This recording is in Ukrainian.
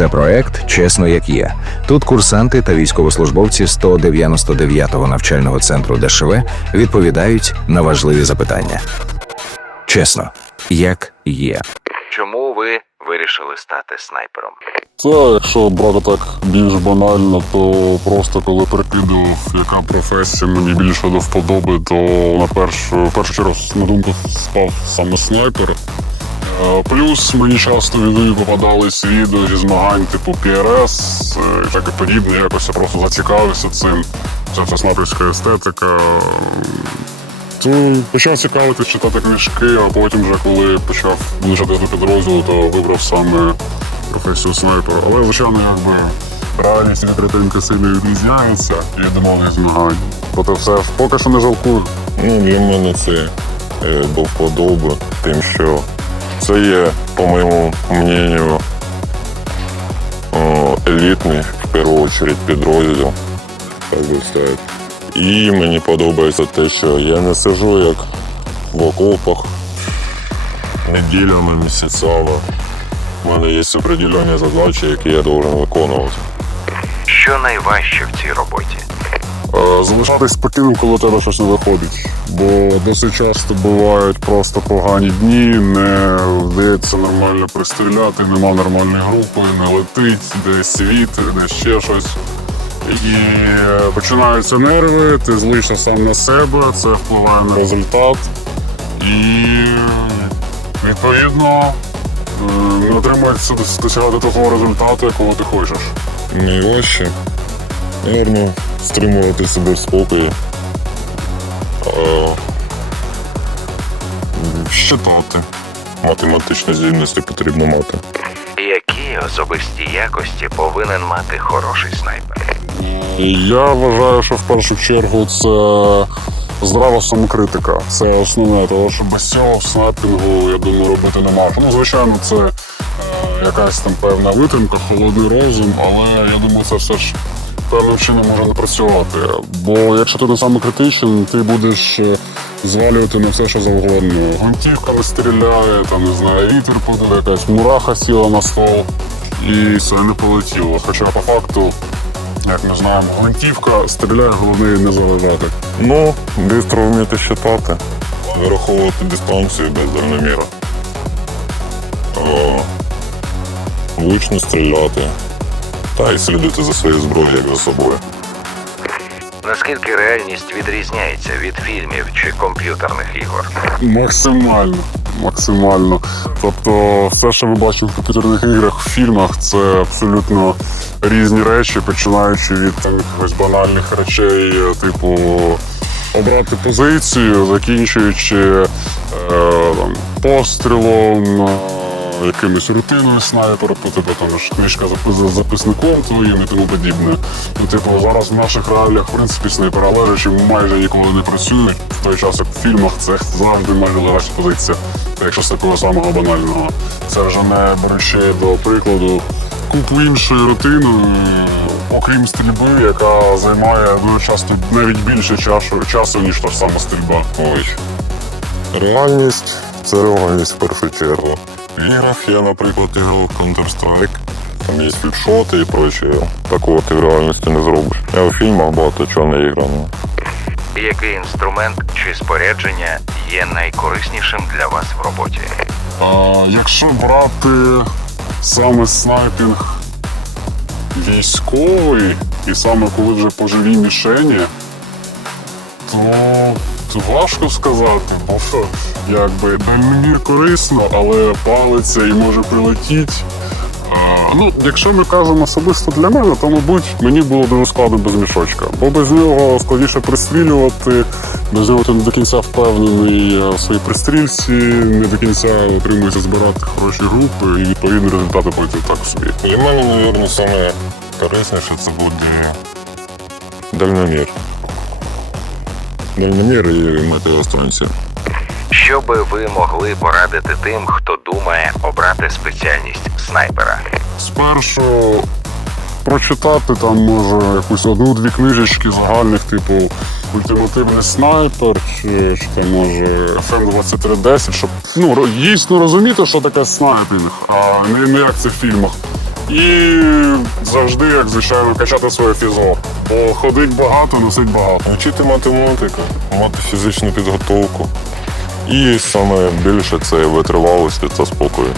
Це проект Чесно як є. Тут курсанти та військовослужбовці 199-го навчального центру ДШВ відповідають на важливі запитання. Чесно, як є. Чому ви вирішили стати снайпером? Це, якщо брати так більш банально, то просто коли прикидував, яка професія мені більше до вподоби, то на першу, в першу чергу на думку спав саме снайпер. Е, Плюс мені часто відео попадались відео зі змагань типу PRS е, і таке подібне. Якось я просто зацікавився цим. Це вся снайперська естетика. То почав цікавитись, читати книжки, а потім, вже коли почав долучатись до підрозділу, то вибрав саме професію снайпера. Але, звичайно, якби реальність від картинки сильно відрізняється і нових змагань. Проте все поки що не жалкую. Ну, для мене це е, до вподоби, тим, що це є, по моєму мнению, елітний, в першу чергу, підрозділ, як би сказати. І мені подобається те, що я не сижу як в окопах неділями, місяцями. У мене є определені задачі, які я повинен виконувати. Що найважче в цій роботі? Е, Залишатись спокійним, коли тебе щось не виходить. Бо досить часто бувають просто погані дні, не вдається нормально пристріляти, нема нормальної групи, не летить, десь вітер, десь ще щось. І е, починаються нерви, ти злишся сам на себе, це впливає на результат. І відповідно е, не отримується досягати того результату, якого ти хочеш. Найважче, мабуть, стримувати себе в спокої. Е, Щитати. Математичні здібності потрібно мати. Які особисті якості повинен мати хороший снайпер? Я вважаю, що в першу чергу це здрава самокритика. Це основне, тому що без цього в снайпінгу, я думаю, робити не можна. Ну, звичайно, це е, якась там певна витримка, холодний розум, але я думаю, це все ж певним чином може не працювати. Бо якщо ти не самокритичен, ти будеш е, звалювати на все, що завгодно. Гвинтівка не стріляє, там не знаю, вітер подує, якась мураха сіла на стол. І все не полетіло. Хоча по факту як ми знаємо, гвинтівка стріляє, головне її не заливати. Ну, швидко вміти щитати, вираховувати дистанцію без дальноміра. Влучно стріляти. Та й слідити за своєю зброєю, як за собою. Наскільки реальність відрізняється від фільмів чи комп'ютерних ігор? Максимально. Максимально. Тобто, все, що ми бачимо в комп'ютерних іграх, в фільмах, це абсолютно різні речі, починаючи від там якихось банальних речей, е, типу обрати позицію, закінчуючи е, там, пострілом. Якимось рутиною снайпера, то типу там ж книжка за записником твоїм і тому подібне. Ну, типу, зараз в наших реаліях, в принципі, снайпера лежачі майже ніколи не працюють. В той час, як в фільмах, це завжди майже лежача позиція. Якщо з такого самого банального. Це вже не беручи до прикладу купу іншої рутини, окрім стрільби, яка займає дуже часто навіть більше часу ніж та ж сама стрільба. Ой. Реальність це реальність в першу чергу. В іграх я, наприклад, грав в Counter-Strike. Там є фікшоти і прочее. Такого ти в реальності не зробиш. Я в фільмах багато чого не іграв. Який інструмент чи спорядження є найкориснішим для вас в роботі? А, якщо брати саме снайпінг військовий, і саме коли вже по живій мішені, то важко сказати, бо що, якби дальномір корисно, але палиться і може прилетіти. Ну, якщо ми кажемо особисто для мене, то мабуть мені було дуже складно без мішочка. Бо без нього складніше пристрілювати, без нього ти не до кінця впевнений в своїй пристрільці, не до кінця отримується збирати хороші групи і відповідні результати потім так собі. Для мене, мабуть, саме корисніше це буде дальномір. Дальномір і метеостанція. Що би ви могли порадити тим, хто думає обрати спеціальність снайпера? Спершу прочитати там може якусь одну-дві книжечки загальних, типу ультимативний снайпер, чи, чи там може FM 2310, щоб ну дійсно розуміти, що таке снайпінг, а не, не як це в фільмах. І завжди, як звичайно, качати своє фізо. Бо ходить багато, носить багато. Вчити математику, мати фізичну підготовку. І саме більше це витривалості та спокою.